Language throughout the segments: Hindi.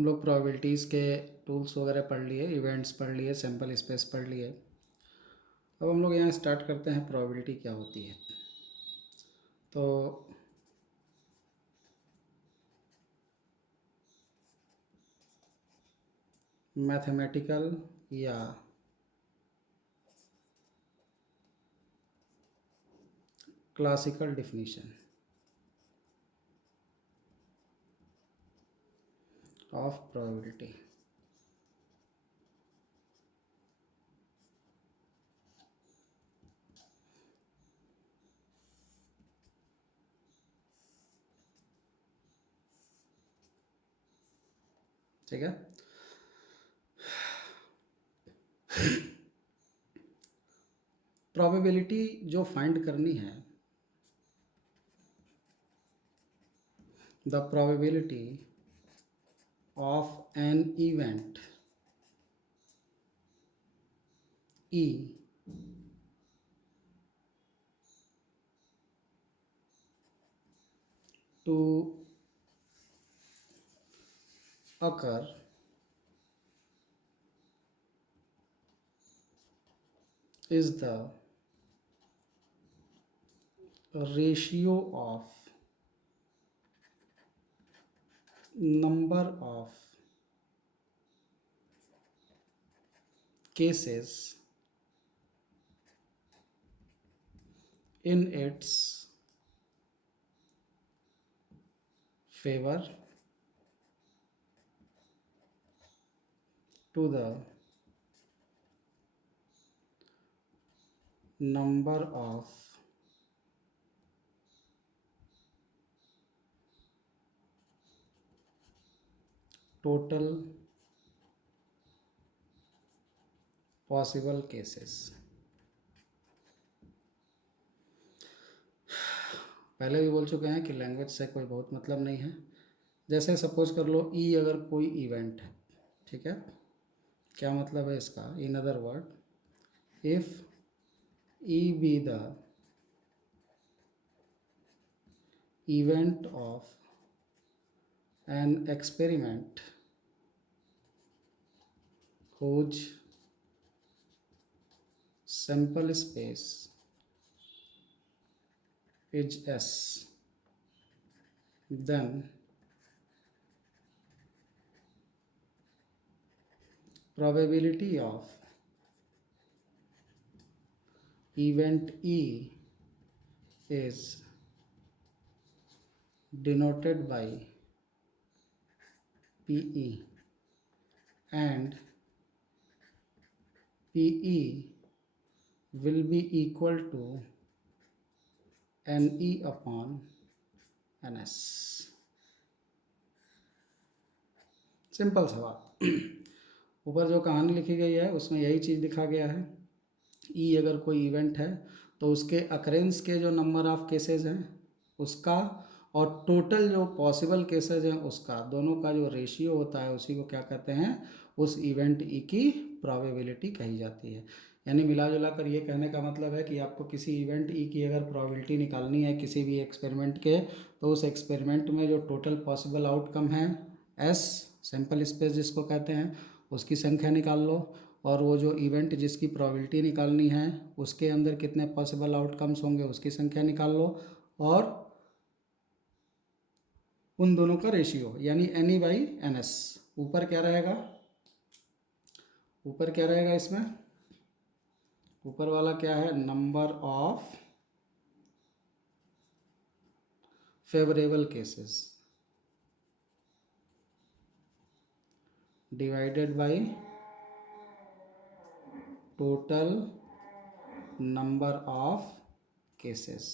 हम लोग प्रोबेबिलिटीज़ के टूल्स वगैरह पढ़ लिए, इवेंट्स पढ़ लिए, सैम्पल स्पेस पढ़ लिए। अब हम लोग यहाँ स्टार्ट करते हैं प्रोबेबिलिटी क्या होती है। तो मैथमेटिकल या क्लासिकल डिफिनीशन ऑफ प्रोबेबिलिटी। ठीक है। प्रोबेबिलिटी जो फाइंड करनी है, the probability of an event E to occur is the ratio of number of cases in its favor to the number of total possible cases। पहले भी बोल चुके हैं कि लैंग्वेज से कोई बहुत मतलब नहीं है। जैसे सपोज कर लो ई अगर कोई इवेंट है, ठीक है, क्या मतलब है इसका? In other word, if E be the event of an experiment whose sample space is S, then probability of event E is denoted by PE, and PE will be equal to NE upon NS। Simple सा बात। ऊपर जो कहानी लिखी गई है उसमें यही चीज़ लिखा गया है। ई अगर कोई इवेंट है तो उसके अकरेंस के जो नंबर ऑफ केसेस हैं उसका और टोटल जो पॉसिबल केसेस हैं उसका, दोनों का जो रेशियो होता है उसी को क्या कहते हैं? उस इवेंट ई की प्रोबेबिलिटी कही जाती है। यानी मिला जुला कर ये कहने का मतलब है कि आपको किसी इवेंट ई की अगर प्रोबेबिलिटी निकालनी है किसी भी एक्सपेरिमेंट के, तो उस एक्सपेरिमेंट में जो टोटल पॉसिबल आउटकम है एस, सैम्पल स्पेस जिसको कहते हैं, उसकी संख्या निकाल लो, और वो जो इवेंट जिसकी प्रोबेबिलिटी निकालनी है उसके अंदर कितने पॉसिबल आउटकम्स होंगे उसकी संख्या निकाल लो, और उन दोनों का रेशियो यानी N E by N S. ऊपर क्या रहेगा? ऊपर क्या रहेगा इसमें? ऊपर वाला क्या है? Number of favourable cases divided by total number of cases.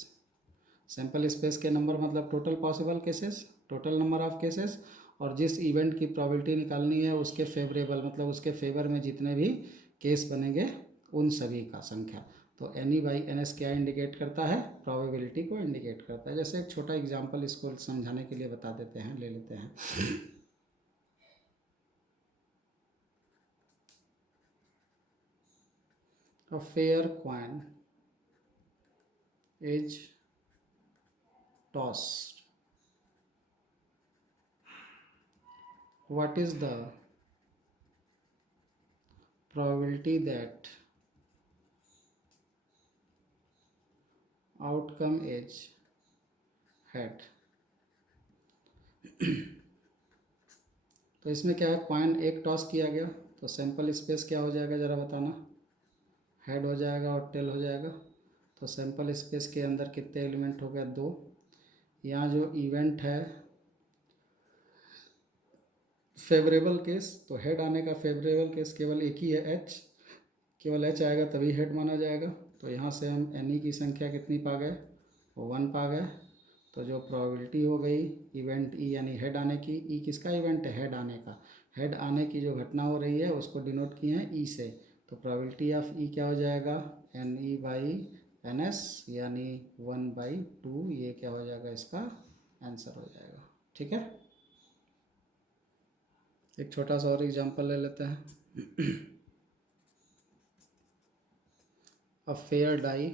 Sample space के नंबर मतलब total possible cases, total number of cases, और जिस इवेंट की प्रोबेबिलिटी निकालनी है उसके फेवरेबल मतलब उसके फेवर में जितने भी केस बनेंगे उन सभी का संख्या। तो N E by N S क्या इंडिकेट करता है? प्रोबेबिलिटी को इंडिकेट करता है। जैसे एक छोटा एग्जांपल इसको समझाने के लिए बता देते हैं, ले लेते हैं। A fair coin is tossed what is the probability that outcome is head। तो इसमें क्या है, कॉइन एक टॉस किया गया, तो सैंपल स्पेस क्या हो जाएगा ज़रा बताना। हेड हो जाएगा और टेल हो जाएगा। तो सैंपल स्पेस के अंदर कितने एलिमेंट हो गए, 2। यहाँ जो इवेंट है फेवरेबल केस, तो हेड आने का फेवरेबल केस केवल एक ही है, एच। केवल एच आएगा तभी हेड माना जाएगा। तो यहाँ से हम एन की संख्या कितनी पा गए, 1 पा गए। तो जो प्रोबेबिलिटी हो गई इवेंट ई यानी हेड आने की, ई किसका इवेंट है, हेड आने का। हेड आने की जो घटना हो रही है उसको डिनोट किए हैं ई से। तो प्रोबेबिलिटी ऑफ ई क्या हो जाएगा, N E by N S यानी 1/2। ये क्या हो जाएगा, इसका आंसर हो जाएगा। ठीक है, एक छोटा सा और एग्जांपल ले लेते हैं। A fair die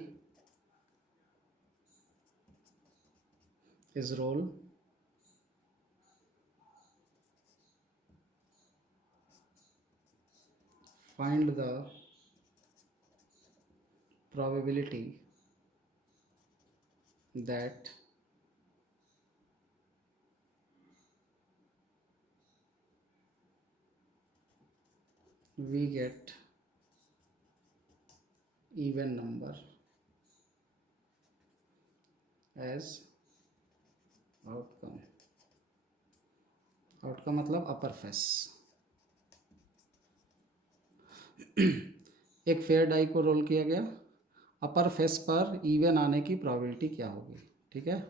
is roll find the probability that we get even number as outcome। Outcome मतलब अपर फेस। एक फेयर डाई को रोल किया गया, अपर फेस पर इवन आने की प्रोबेबिलिटी क्या होगी। ठीक है,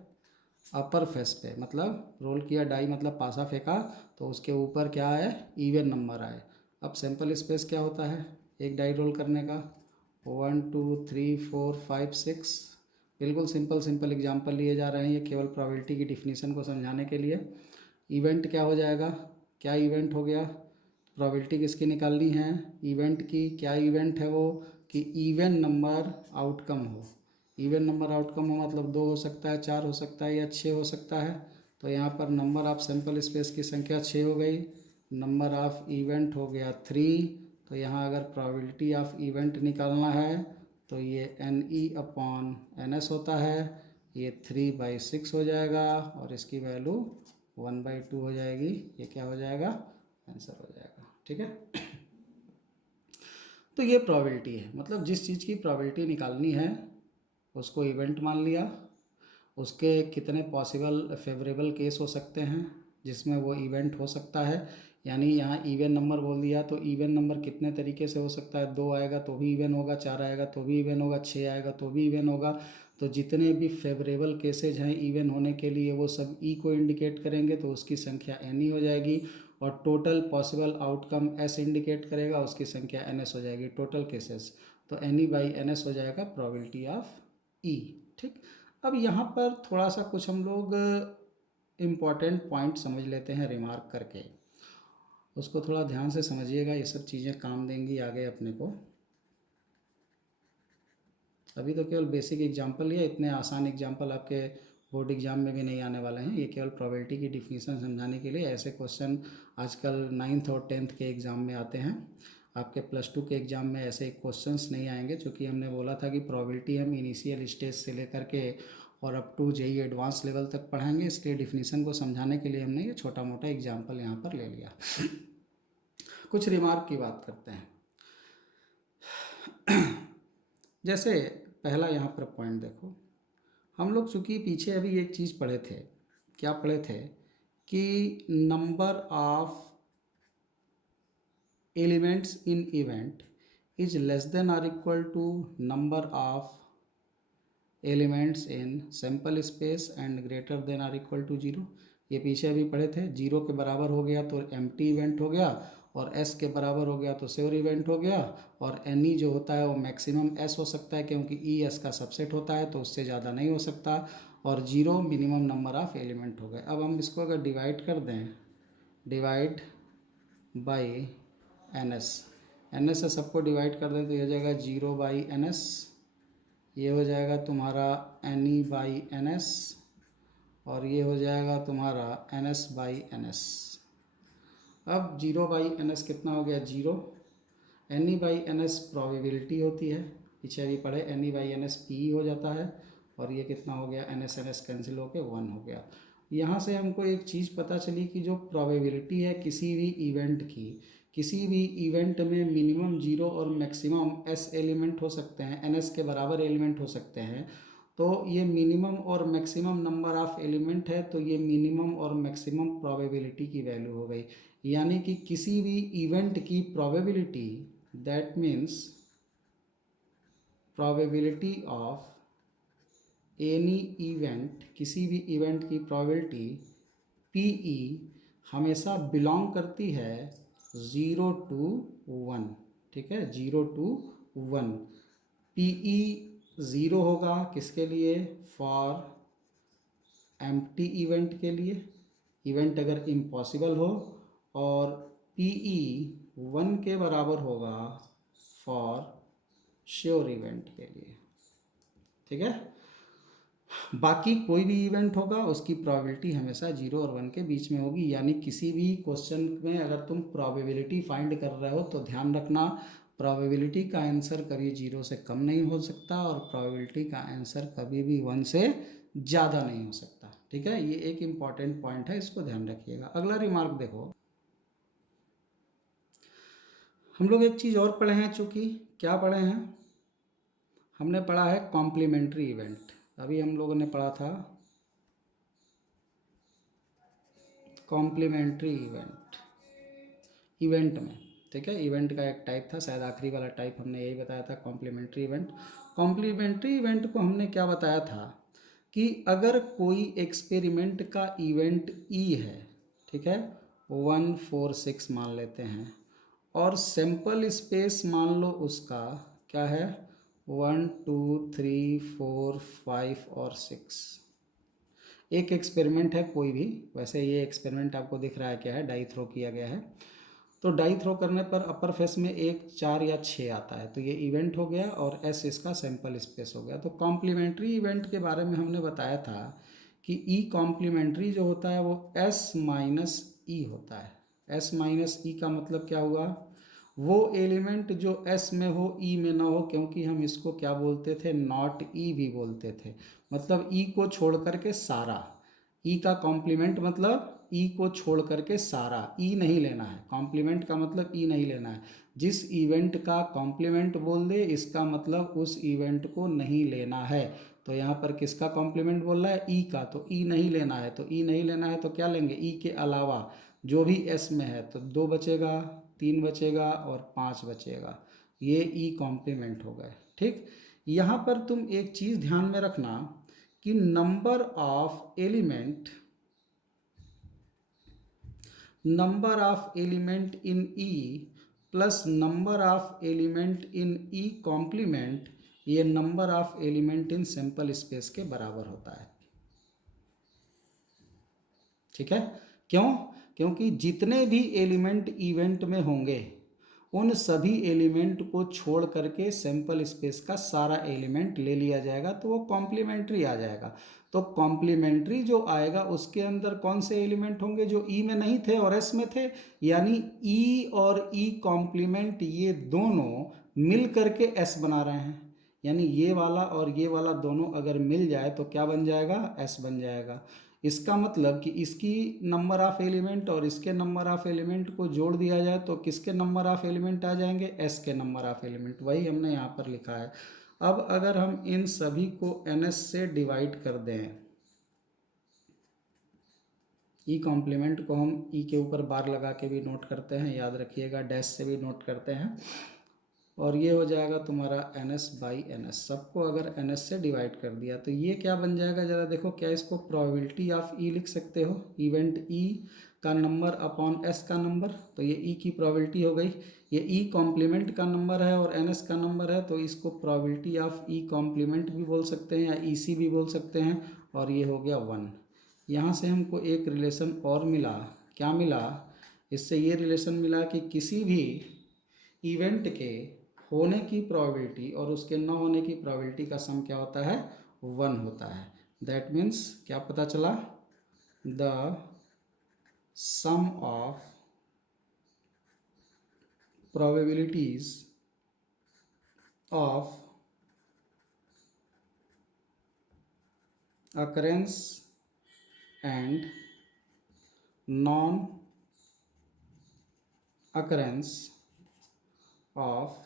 अपर फेस पे मतलब रोल किया डाई मतलब पासा फेंका, तो उसके ऊपर क्या आए, इवन नंबर आए। अब सैंपल स्पेस क्या होता है एक डाई रोल करने का, 1 2 3 4 5 6। बिल्कुल सिंपल सिंपल एग्जांपल लिए जा रहे हैं, ये केवल प्रोबेबिलिटी की डिफिनीशन को समझाने के लिए। इवेंट क्या हो जाएगा, क्या इवेंट हो गया, प्रोबेबिलिटी किसकी निकालनी है, इवेंट की। क्या इवेंट है वो, कि इवन नंबर आउटकम हो। इवन नंबर आउटकम हो मतलब 2 हो सकता है, 4 हो सकता है या 6 हो सकता है। तो यहाँ पर नंबर ऑफ सैंपल स्पेस की संख्या 6 हो गई, नंबर ऑफ इवेंट हो गया 3। तो यहाँ अगर प्रोबेबिलिटी ऑफ इवेंट निकालना है तो ये N E upon N S होता है, ये 3/6 हो जाएगा और इसकी वैल्यू 1/2 हो जाएगी। ये क्या हो जाएगा, आंसर हो जाएगा। ठीक है, तो ये प्रोबेबिलिटी है, मतलब जिस चीज़ की प्रोबेबिलिटी निकालनी है उसको इवेंट मान लिया, उसके कितने पॉसिबल फेवरेबल केस हो सकते हैं जिसमें वो इवेंट हो सकता है। यानी यहाँ इवन नंबर बोल दिया, तो इवन नंबर कितने तरीके से हो सकता है, 2 आएगा तो भी इवन होगा, 4 आएगा तो भी इवन होगा, 6 आएगा तो भी इवन होगा। तो जितने भी फेवरेबल केसेज हैं इवन होने के लिए वो सब ई को इंडिकेट करेंगे, तो उसकी संख्या एन ई हो जाएगी। और total possible outcomes indicate करेगा, उसकी संख्या एन एस हो जाएगी, टोटल केसेस। तो N E by N S हो जाएगा प्रोबेबिलिटी ऑफ ई। ठीक, अब यहाँ पर थोड़ा सा कुछ हम लोग इम्पॉर्टेंट पॉइंट समझ लेते हैं रिमार्क करके, उसको थोड़ा ध्यान से समझिएगा, ये सब चीज़ें काम देंगी आगे अपने को। अभी तो केवल बेसिक एग्जांपल ही है, इतने आसान एग्जांपल आपके बोर्ड एग्जाम में भी नहीं आने वाले हैं। ये केवल प्रोबेबिलिटी की डिफिनीशन समझाने के लिए ऐसे क्वेश्चन आजकल 9th और 10th के एग्ज़ाम में आते हैं। आपके +2 के एग्ज़ाम में ऐसे क्वेश्चंस नहीं आएंगे, क्योंकि हमने बोला था कि प्रोबेबिलिटी हम इनिशियल स्टेज से लेकर के और up to JEE advance level तक पढ़ाएंगे, इसलिए डिफिनीशन को समझाने के लिए हमने ये छोटा मोटा एग्जाम्पल यहाँ पर ले लिया। कुछ रिमार्क की बात करते हैं। जैसे पहला यहाँ पर पॉइंट देखो, हम लोग चूँकि पीछे अभी एक चीज़ पढ़े थे, क्या पढ़े थे कि number of elements in event is less than और equal to number of elements in sample space and greater than और इक्वल टू 0। ये पीछे अभी पढ़े थे, 0 के बराबर हो गया तो एम्प्टी इवेंट हो गया, और s के बराबर हो गया तो श्योर इवेंट हो गया, और एन ई जो होता है वो मैक्सिमम s हो सकता है क्योंकि ई एस का सबसेट होता है, तो उससे ज़्यादा नहीं हो सकता, और 0 मिनिमम नंबर ऑफ एलिमेंट हो गए। अब हम इसको अगर डिवाइड कर दें, divide by N S, N S से सबको डिवाइड कर दें तो ये हो जाएगा 0/ns, ये हो जाएगा तुम्हारा N E by N S, और ये हो जाएगा तुम्हारा N S by N S. अब 0/ns कितना हो गया, 0। NE/ns प्रोबेबिलिटी होती है, पीछे अभी पढ़े, NE/ns पी हो जाता है, और ये कितना हो गया, NS कैंसिल होके 1 हो गया। यहाँ से हमको एक चीज़ पता चली कि जो प्रोबेबिलिटी है किसी भी इवेंट की, किसी भी इवेंट में मिनिमम 0 और मैक्सिमम s एलिमेंट हो सकते हैं, NS के बराबर एलिमेंट हो सकते हैं। तो ये मिनिमम और मैक्सिमम नंबर ऑफ एलिमेंट है, तो ये मिनिमम और मैक्सिमम प्रोबेबिलिटी की वैल्यू हो गई। यानी कि किसी भी इवेंट की probability, that means probability of any event, किसी भी इवेंट की प्रोबेबिलिटी PE हमेशा बिलोंग करती है 0 to 1, ठीक है, 0 to 1। PE 0 होगा किसके लिए, फॉर एम्प्टी इवेंट के लिए, इवेंट अगर इम्पॉसिबल हो, और PE 1 के बराबर होगा फॉर श्योर इवेंट के लिए, ठीक है। बाकी कोई भी इवेंट होगा उसकी प्रोबेबिलिटी हमेशा 0 और 1 के बीच में होगी। यानी किसी भी क्वेश्चन में अगर तुम प्रोबेबिलिटी फाइंड कर रहे हो तो ध्यान रखना, प्रोबेबिलिटी का आंसर कभी 0 से कम नहीं हो सकता, और प्रोबेबिलिटी का आंसर कभी भी 1 से ज़्यादा नहीं हो सकता, ठीक है। ये एक इम्पॉर्टेंट पॉइंट है, इसको ध्यान रखिएगा। अगला रिमार्क देखो, हम लोग एक चीज़ और पढ़े हैं, चूँकि क्या पढ़े हैं, हमने पढ़ा है कॉम्प्लीमेंट्री इवेंट। अभी हम लोगों ने पढ़ा था कॉम्प्लीमेंट्री इवेंट में, ठीक है। इवेंट का एक टाइप था, शायद आखिरी वाला टाइप हमने यही बताया था, कॉम्प्लीमेंट्री इवेंट। कॉम्प्लीमेंट्री इवेंट को हमने क्या बताया था कि अगर कोई एक्सपेरिमेंट का इवेंट E है, ठीक है, 1 4 6 मान लेते हैं, और सैंपल स्पेस मान लो उसका क्या है, 1 2 3 4 5 और 6। एक एक्सपेरिमेंट है कोई भी, वैसे ये एक्सपेरिमेंट आपको दिख रहा है क्या है, डाई थ्रो किया गया है। तो डाई थ्रो करने पर अपर फेस में 1 4 या 6 आता है, तो ये इवेंट हो गया, और S इसका सैंपल स्पेस हो गया। तो कॉम्प्लीमेंट्री इवेंट के बारे में हमने बताया था कि E कॉम्प्लीमेंट्री जो होता है वो S माइनस E होता है। S माइनस E का मतलब क्या हुआ, वो एलिमेंट जो S में हो E में ना हो, क्योंकि हम इसको क्या बोलते थे, नॉट E भी बोलते थे। मतलब E को छोड़ करके सारा, E का कॉम्प्लीमेंट मतलब E को छोड़ करके सारा, E नहीं लेना है, कॉम्प्लीमेंट का मतलब E नहीं लेना है। जिस इवेंट का कॉम्प्लीमेंट बोल दे इसका मतलब उस इवेंट को नहीं लेना है। तो यहाँ पर किसका कॉम्प्लीमेंट बोल रहा है, E का, तो E नहीं लेना है। तो E नहीं लेना है तो क्या लेंगे, E के अलावा जो भी S में है, तो 2 बचेगा, 3 बचेगा और 5 बचेगा, ये E कॉम्प्लीमेंट हो गए, ठीक। यहाँ पर तुम एक चीज़ ध्यान में रखना कि number of element in E plus number of element in E complement, ये number of element in sample space के बराबर होता है, ठीक है। क्यों, क्योंकि जितने भी एलिमेंट इवेंट में होंगे उन सभी एलिमेंट को छोड़ करके सैंपल स्पेस का सारा एलिमेंट ले लिया जाएगा, तो वो कॉम्प्लीमेंट्री आ जाएगा। तो कॉम्प्लीमेंट्री जो आएगा उसके अंदर कौन से एलिमेंट होंगे जो E में नहीं थे और S में थे, यानी E और E कॉम्प्लीमेंट ये दोनों मिल करके S बना रहे हैं। यानी ये वाला और ये वाला दोनों अगर मिल जाए तो क्या बन जाएगा, S बन जाएगा। इसका मतलब कि इसकी नंबर ऑफ एलिमेंट और इसके नंबर ऑफ एलिमेंट को जोड़ दिया जाए तो किसके नंबर ऑफ एलिमेंट आ जाएंगे, S के नंबर ऑफ एलिमेंट, वही हमने यहाँ पर लिखा है। अब अगर हम इन सभी को NS से डिवाइड कर दें, E कॉम्प्लीमेंट को हम E के ऊपर बार लगा के भी नोट करते हैं, याद रखिएगा, डैश से भी नोट करते हैं, और ये हो जाएगा तुम्हारा NS/NS। सबको अगर NS से डिवाइड कर दिया तो ये क्या बन जाएगा, ज़रा देखो, क्या इसको प्रोबेबिलिटी ऑफ E लिख सकते हो, इवेंट E का नंबर अपॉन S का नंबर, तो ये E की प्रोबेबिलिटी हो गई। ये E कॉम्प्लीमेंट का नंबर है और NS का नंबर है, तो इसको प्रोबेबिलिटी ऑफ E कॉम्प्लीमेंट भी बोल सकते हैं या EC भी बोल सकते हैं, और ये हो गया 1। यहाँ से हमको एक रिलेशन और मिला, क्या मिला, इससे ये रिलेशन मिला कि किसी भी इवेंट के होने की प्रोबेबिलिटी और उसके न होने की प्रोबेबिलिटी का सम क्या होता है, 1 होता है। दैट मीन्स क्या पता चला, the sum of probabilities of occurrence and non occurrence of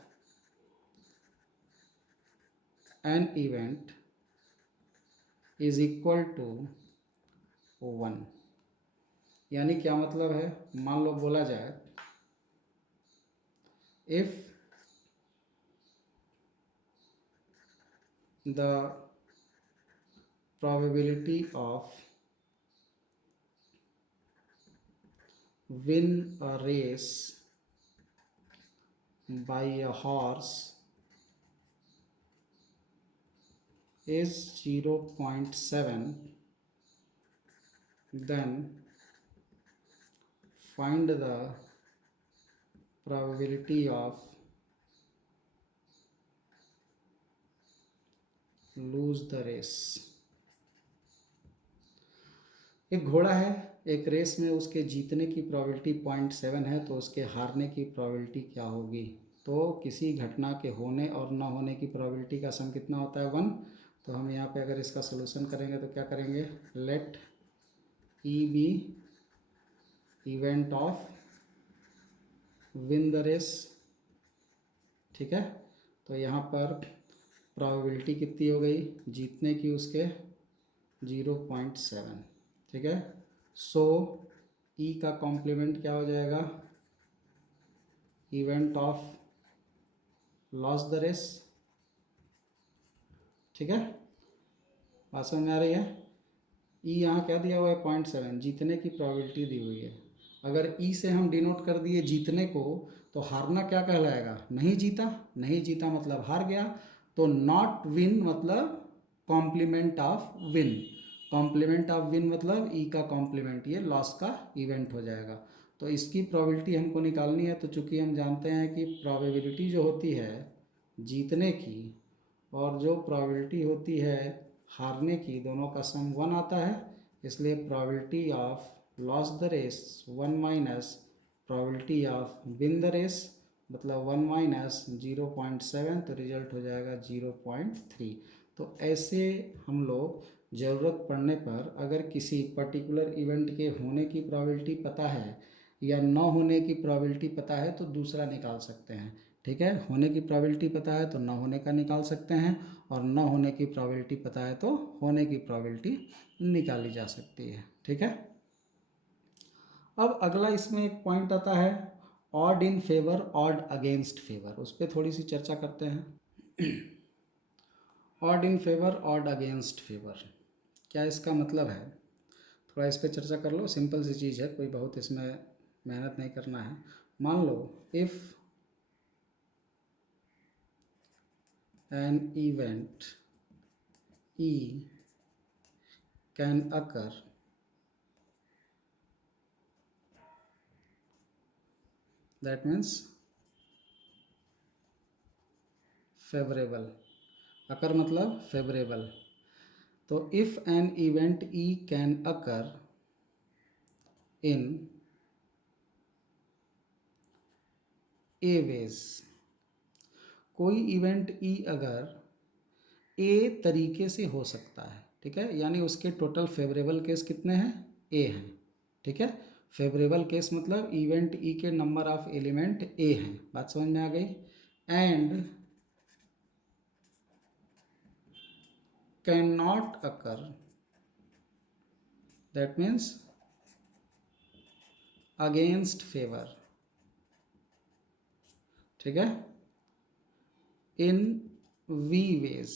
an event is equal to 1। यानी क्या मतलब है, मान लो बोला जाए if the probability of win a race by a horse is 0.7, then find the probability of lose the race। एक घोड़ा है, एक रेस में उसके जीतने की प्रोबेबिलिटी 0.7 है, तो उसके हारने की प्रोबेबिलिटी क्या होगी। तो किसी घटना के होने और ना होने की प्रोबेबिलिटी का सम कितना होता है, 1। तो हम यहाँ पे अगर इसका सोल्यूशन करेंगे तो क्या करेंगे, let E be event of win the race. ठीक है, तो यहाँ पर प्रोबेबिलिटी कितनी हो गई जीतने की, उसके 0.7। ठीक है, सो ई का कॉम्प्लीमेंट क्या हो जाएगा, event of loss the race. ठीक है, बात समझ में आ रही है। ई यहाँ क्या दिया हुआ है, 0.7, जीतने की प्रोबेबिलिटी दी हुई है। अगर ई से हम डिनोट कर दिए जीतने को, तो हारना क्या कहलाएगा, नहीं जीता। नहीं जीता मतलब हार गया। तो नॉट विन मतलब complement of win. Complement of win मतलब ई का कॉम्प्लीमेंट, ये लॉस का इवेंट हो जाएगा। तो इसकी प्रोबेबिलिटी हमको निकालनी है। तो चूंकि हम जानते हैं कि प्रोबेबिलिटी जो होती है जीतने की और जो प्रोबेबिलिटी होती है हारने की, दोनों का सम 1 आता है, इसलिए probability of loss the race 1 minus probability of win the race मतलब 1 माइनस 0.7, तो रिजल्ट हो जाएगा 0.3। तो ऐसे हम लोग ज़रूरत पड़ने पर अगर किसी पर्टिकुलर इवेंट के होने की प्रोबेबिलिटी पता है या न होने की प्रोबेबिलिटी पता है तो दूसरा निकाल सकते हैं। ठीक है, होने की प्रोबेबिलिटी पता है तो न होने का निकाल सकते हैं, और न होने की प्रोबेबिलिटी पता है तो होने की प्रोबेबिलिटी निकाली जा सकती है। ठीक है, अब अगला इसमें एक पॉइंट आता है odd in favour, odd against favour. उस पर थोड़ी सी चर्चा करते हैं। Odd in favour, odd against favour, क्या इसका मतलब है, थोड़ा इस पर चर्चा कर लो। सिंपल सी चीज़ है, कोई बहुत इसमें मेहनत नहीं करना है। मान लो if an event E can occur that means favorable, occur मतलब favorable। तो if an event E can occur in A ways, कोई इवेंट ई अगर ए तरीके से हो सकता है, ठीक है, यानी उसके टोटल फेवरेबल केस कितने हैं, ए हैं। ठीक है, फेवरेबल केस मतलब इवेंट ई के नंबर ऑफ एलिमेंट ए हैं। बात समझ में आ गई। And can not occur, that means against favour. ठीक है, इन वी वेज,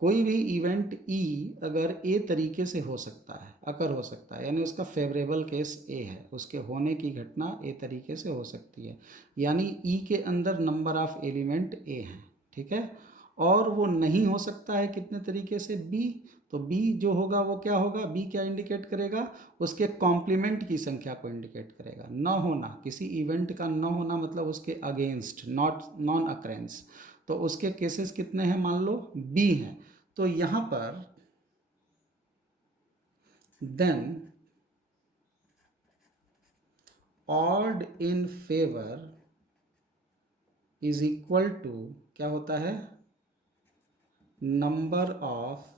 कोई भी इवेंट ई अगर ए तरीके से हो सकता है, अकर हो सकता है, यानी उसका फेवरेबल केस ए है, उसके होने की घटना ए तरीके से हो सकती है, यानी ई के अंदर नंबर ऑफ एलिमेंट ए हैं। ठीक है, और वो नहीं हो सकता है कितने तरीके से, बी। तो बी जो होगा वो क्या होगा, बी क्या इंडिकेट करेगा, उसके कॉम्प्लीमेंट की संख्या को इंडिकेट करेगा। न होना, किसी इवेंट का न होना मतलब उसके अगेंस्ट, नॉट नॉन अकरेंस। तो उसके केसेस कितने हैं, मान लो बी हैं। तो यहाँ पर then odd in favour is equal to क्या होता है, number of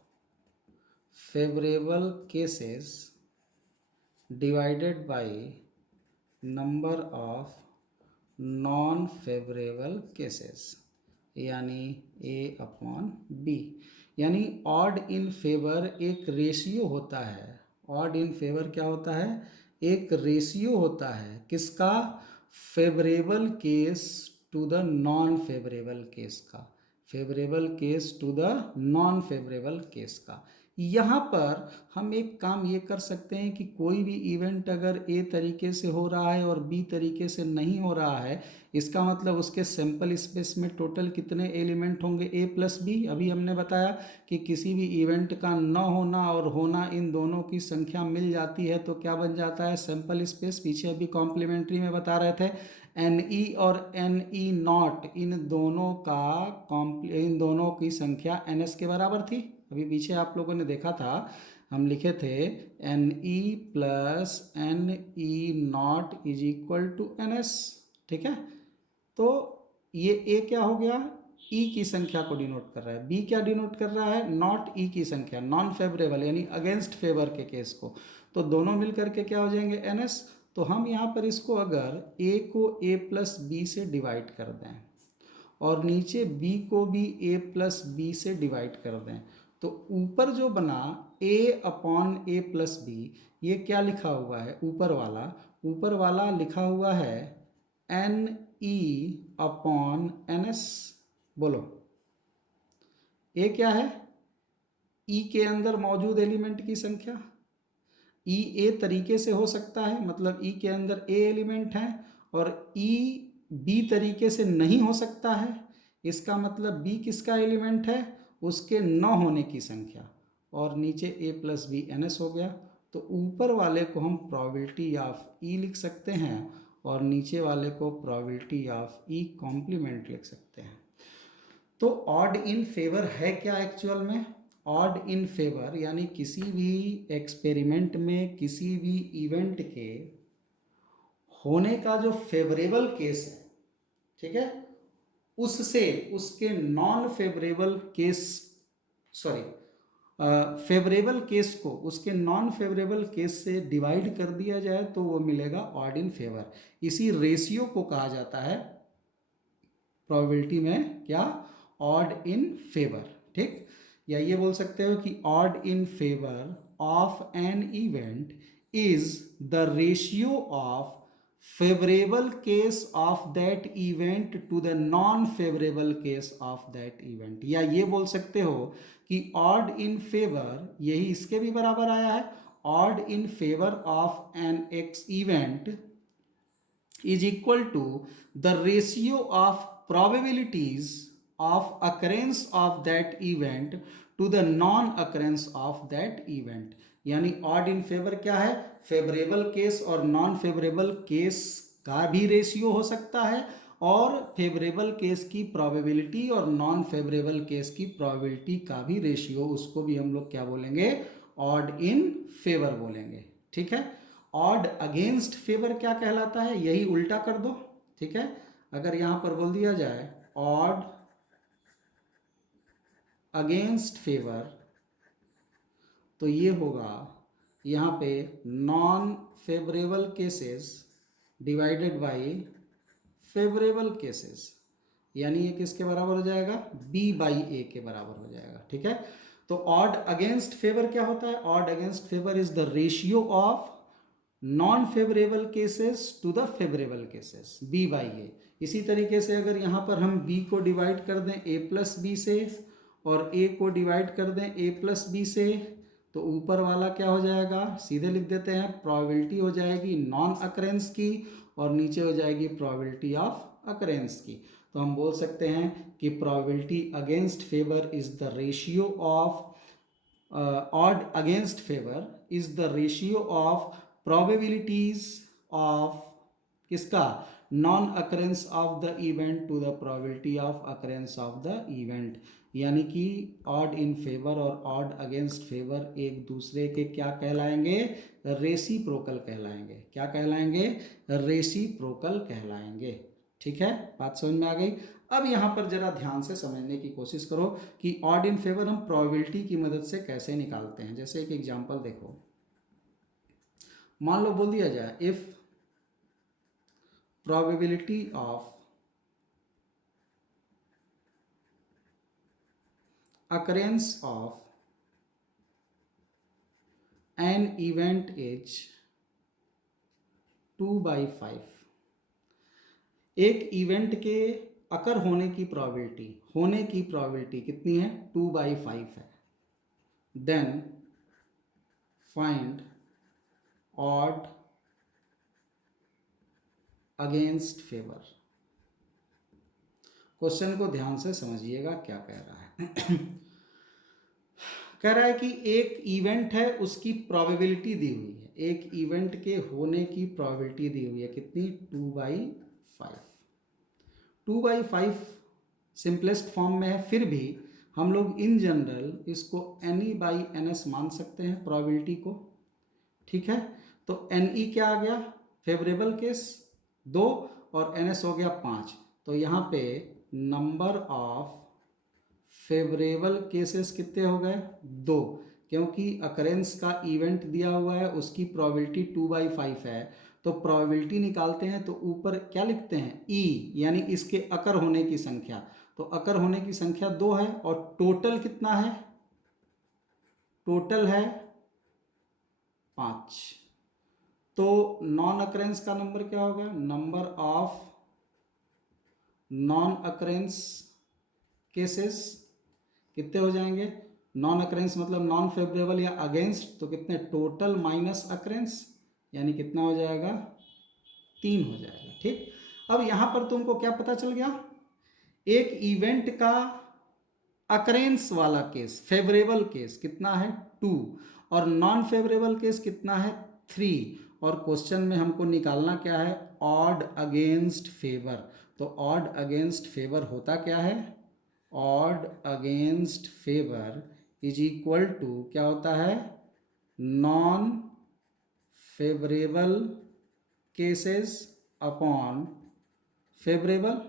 favourable cases divided by number of non favourable cases, यानी A/B। यानी ऑड इन फेवर एक रेशियो होता है। ऑड इन फेवर क्या होता है, एक रेशियो होता है किसका, favourable case to the non favourable case का, favourable case to the non favourable case का। यहाँ पर हम एक काम ये कर सकते हैं कि कोई भी इवेंट अगर ए तरीके से हो रहा है और बी तरीके से नहीं हो रहा है, इसका मतलब उसके सैंपल स्पेस में टोटल कितने एलिमेंट होंगे, ए प्लस बी। अभी हमने बताया कि किसी भी इवेंट का न होना और होना इन दोनों की संख्या मिल जाती है तो क्या बन जाता है, सैंपल स्पेस। पीछे अभी कॉम्प्लीमेंट्री में बता रहे थे एन ई और एन ई नॉट, इन दोनों की संख्या एन एस के बराबर थी। अभी पीछे आप लोगों ने देखा था, हम लिखे थे N E plus N E not is equal to N S. ठीक है, तो ये ए क्या हो गया, ई की संख्या को डिनोट कर रहा है, बी क्या डिनोट कर रहा है, नॉट ई की संख्या, नॉन फेवरेबल यानी अगेंस्ट फेवर के केस को। तो दोनों मिलकर के क्या हो जाएंगे, एन एस। तो हम यहाँ पर इसको अगर ए को ए प्लस बी से डिवाइड कर दें और नीचे बी को भी ए प्लस बी से डिवाइड कर दें, तो ऊपर जो बना a upon A plus B, ये क्या लिखा हुआ है, ऊपर वाला लिखा हुआ है N E upon N S. बोलो ए क्या है, ई के अंदर मौजूद एलिमेंट की संख्या। ई ए तरीके से हो सकता है, मतलब ई के अंदर ए एलिमेंट हैं, और ई बी तरीके से नहीं हो सकता है, इसका मतलब बी किसका एलिमेंट है, उसके न होने की संख्या। और नीचे ए प्लस बी एन एस हो गया। तो ऊपर वाले को हम प्रोबेबिलिटी ऑफ ई लिख सकते हैं और नीचे वाले को प्रोबेबिलिटी ऑफ ई कॉम्प्लीमेंट लिख सकते हैं। तो ऑड इन फेवर है क्या एक्चुअल में, ऑड इन फेवर यानी किसी भी एक्सपेरिमेंट में किसी भी इवेंट के होने का जो फेवरेबल केस है, ठीक है, उससे उसके non favourable case, sorry favourable case को उसके नॉन फेवरेबल केस से डिवाइड कर दिया जाए तो वो मिलेगा ऑड इन फेवर। इसी रेशियो को कहा जाता है प्रोबेबिलिटी में क्या, ऑड इन फेवर। ठीक, या ये बोल सकते हो कि odd in favour of an event is the ratio of favorable case of that event to the non favorable case of that event। या ये बोल सकते हो कि odd in favor, यही इसके भी बराबर आया है, odd in favor of an x event is equal to the ratio of probabilities of occurrence of that event to the non occurrence of that event। यानी ऑड इन फेवर क्या है, फेवरेबल केस और नॉन फेवरेबल केस का भी रेशियो हो सकता है, और फेवरेबल केस की प्रोबेबिलिटी और नॉन फेवरेबल केस की प्रोबेबिलिटी का भी रेशियो, उसको भी हम लोग क्या बोलेंगे, ऑड इन फेवर बोलेंगे। ठीक है, ऑड अगेंस्ट फेवर क्या कहलाता है, यही उल्टा कर दो। ठीक है, अगर यहां पर बोल दिया जाए ऑड अगेंस्ट फेवर, तो ये होगा यहाँ पे non favourable cases divided bye favourable cases, यानी ये किसके बराबर हो जाएगा, बी बाई ए के बराबर हो जाएगा। ठीक है, तो ऑड अगेंस्ट फेवर क्या होता है, odd against favour is the ratio of non favourable cases to the favourable cases, B by A. इसी तरीके से अगर यहाँ पर हम बी को डिवाइड कर दें ए प्लस बी से और ए को डिवाइड कर दें ए प्लस बी से, तो ऊपर वाला क्या हो जाएगा, सीधे लिख देते हैं, प्रोबेबिलिटी हो जाएगी नॉन अकरेंस की और नीचे हो जाएगी प्रोबेबिलिटी ऑफ अकरेंस की। तो हम बोल सकते हैं कि probability against favour is the ratio of odd against favour is the ratio of probabilities of किसका, non occurrence of the event to the probability of occurrence of the event, यानी कि ऑड इन फेवर और ऑड अगेंस्ट फेवर एक दूसरे के क्या कहलाएंगे, रेसिप्रोकल कहलाएंगे। क्या कहलाएंगे, रेसिप्रोकल कहलाएंगे। ठीक है, बात समझ में आ गई। अब यहाँ पर जरा ध्यान से समझने की कोशिश करो कि ऑड इन फेवर हम प्रोबेबिलिटी की मदद से कैसे निकालते हैं। जैसे एक एग्जांपल देखो, मान लो बोल दिया जाए if probability of occurrence of an event is 2/5। एक इवेंट के अकर होने की प्रोबेबिलिटी कितनी है, 2/5 है। Then find odd against favour. Question को ध्यान से समझिएगा क्या कह रहा है। कह रहा है कि एक इवेंट है, उसकी प्रोबेबिलिटी दी हुई है, एक इवेंट के होने की प्रोबेबिलिटी दी हुई है कितनी, 2/5। 2/5 सिंपलेस्ट फॉर्म में है, फिर भी हम लोग इन जनरल इसको NE/NS मान सकते हैं प्रोबेबिलिटी को। ठीक है, तो NE क्या आ गया, फेवरेबल केस 2 और NS हो गया 5। तो यहाँ पे नंबर ऑफ फेवरेबल केसेस कितने हो गए, 2, क्योंकि अकरेंस का इवेंट दिया हुआ है, उसकी प्रोबेबिलिटी 2/5 है। तो प्रोबेबिलिटी निकालते हैं तो ऊपर क्या लिखते हैं, E, यानी इसके अकर होने की संख्या। तो अकर होने की संख्या 2 है और टोटल कितना है, टोटल है 5। तो नॉन अकरेंस का नंबर क्या होगा, number of non occurrence cases कितने हो जाएंगे, नॉन अकरेंस मतलब नॉन फेवरेबल या अगेंस्ट, तो कितने, टोटल माइनस अकरेंस, यानी कितना हो जाएगा, 3 हो जाएगा। ठीक, अब यहां पर तुमको क्या पता चल गया, एक इवेंट का अकरेंस वाला केस, फेवरेबल केस कितना है 2 और नॉन फेवरेबल केस कितना है 3, और क्वेश्चन में हमको निकालना क्या है, ऑड अगेंस्ट फेवर। तो ऑड अगेंस्ट फेवर होता क्या है, odd against favour is equal to क्या होता है, non favourable cases upon favourable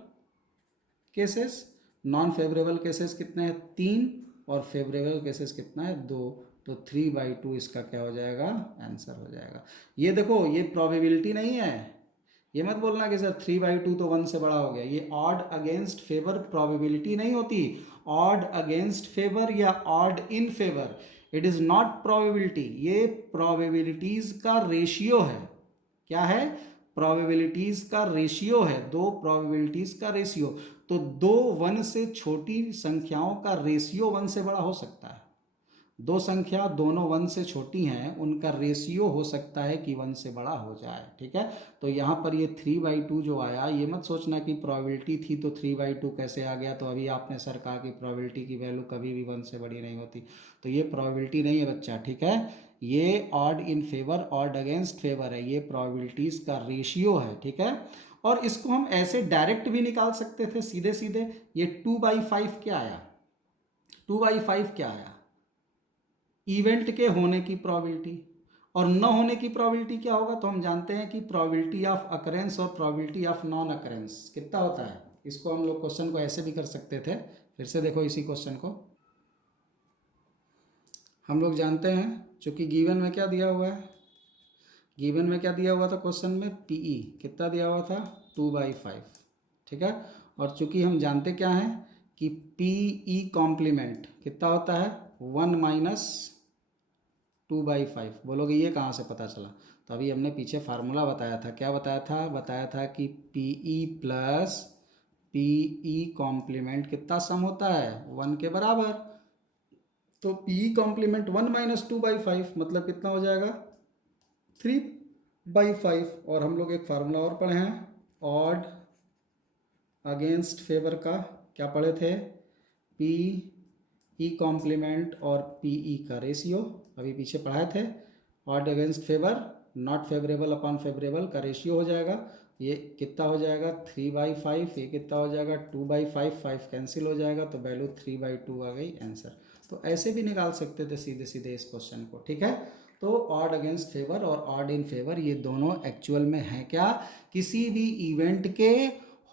cases. Non favourable cases कितने हैं, 3, और फेवरेबल केसेस कितना है, 2। तो 3/2 इसका क्या हो जाएगा, आंसर हो जाएगा। ये देखो, ये प्रोबेबिलिटी नहीं है, ये मत बोलना कि सर 3/2 तो 1 से बड़ा हो गया। ये ऑड अगेंस्ट फेवर प्रोबेबिलिटी नहीं होती, ऑड अगेंस्ट फेवर या odd in favour, it is not probability, ये प्रोबेबिलिटीज का रेशियो है। क्या है, प्रोबेबिलिटीज का रेशियो है, दो प्रोबेबिलिटीज का रेशियो। तो दो 1 से छोटी संख्याओं का रेशियो 1 से बड़ा हो सकता है। दो संख्या दोनों 1 से छोटी हैं, उनका रेशियो हो सकता है कि 1 से बड़ा हो जाए। ठीक है, तो यहाँ पर ये 3/2 जो आया, ये मत सोचना कि प्रोबेबिलिटी थी तो 3/2 कैसे आ गया। तो अभी आपने सर कहा कि प्रोबेबिलिटी की वैल्यू कभी भी 1 से बड़ी नहीं होती, तो ये प्रोबेबिलिटी नहीं है बच्चा। ठीक है, ये odd in favour, odd against favour है, ये प्रोबेबिलिटीज़ का रेशियो है। ठीक है, और इसको हम ऐसे डायरेक्ट भी निकाल सकते थे सीधे सीधे। ये 2/5 क्या आया, 2/5 क्या आया, इवेंट के होने की प्रोबेबिलिटी, और न होने की प्रोबेबिलिटी क्या होगा, तो हम जानते हैं कि प्रोबेबिलिटी ऑफ अकरेंस और प्रोबेबिलिटी ऑफ नॉन अकरेंस कितना होता है। इसको हम लोग क्वेश्चन को ऐसे भी कर सकते थे, फिर से देखो इसी क्वेश्चन को हम लोग जानते हैं, चूंकि गिवन में क्या दिया हुआ है, गिवन में क्या दिया हुआ था क्वेश्चन में, PE कितना दिया हुआ था, 2/5। ठीक है, और चूंकि हम जानते क्या हैं कि PE कॉम्प्लीमेंट कितना होता है, 1 - 2/5। बोलोगे ये कहाँ से पता चला, तो अभी हमने पीछे फार्मूला बताया था। क्या बताया था कि PE प्लस PE कॉम्प्लीमेंट कितना सम होता है, 1 के बराबर। तो PE कॉम्प्लीमेंट 1 - 2/5 मतलब कितना हो जाएगा, 3/5। और हम लोग एक फार्मूला और पढ़े हैं ऑड अगेंस्ट फेवर का, क्या पढ़े थे, PE कॉम्प्लीमेंट और PE का रेशियो, अभी पीछे पढ़ाए थे। Odd against favour, not favourable upon favourable का रेशियो हो जाएगा। ये कितना हो जाएगा 3/5, ये कितना हो जाएगा 2/5, 5 कैंसिल हो जाएगा तो वैल्यू 3/2 आ गई आंसर। तो ऐसे भी निकाल सकते थे सीधे सीधे इस क्वेश्चन को, ठीक है। तो ऑड अगेंस्ट फेवर और ऑड इन फेवर ये दोनों एक्चुअल में है क्या, किसी भी इवेंट के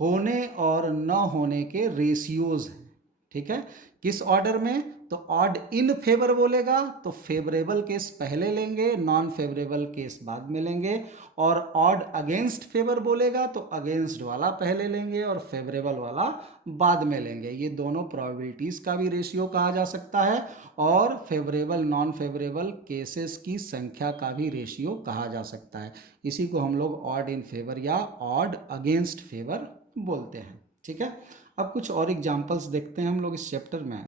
होने और न होने के रेशियोज हैं, ठीक है। किस ऑर्डर में, तो ऑड इन फेवर बोलेगा तो फेवरेबल केस पहले लेंगे, नॉन फेवरेबल केस बाद में लेंगे, और ऑड अगेंस्ट फेवर बोलेगा तो अगेंस्ट वाला पहले लेंगे और फेवरेबल वाला बाद में लेंगे। ये दोनों प्रोबेबिलिटीज का भी रेशियो कहा जा सकता है और फेवरेबल नॉन फेवरेबल केसेस की संख्या का भी रेशियो कहा जा सकता है। इसी को हम लोग ऑड इन फेवर या ऑड अगेंस्ट फेवर बोलते हैं, ठीक है। अब कुछ और एग्जांपल्स देखते हैं हम लोग इस चैप्टर में।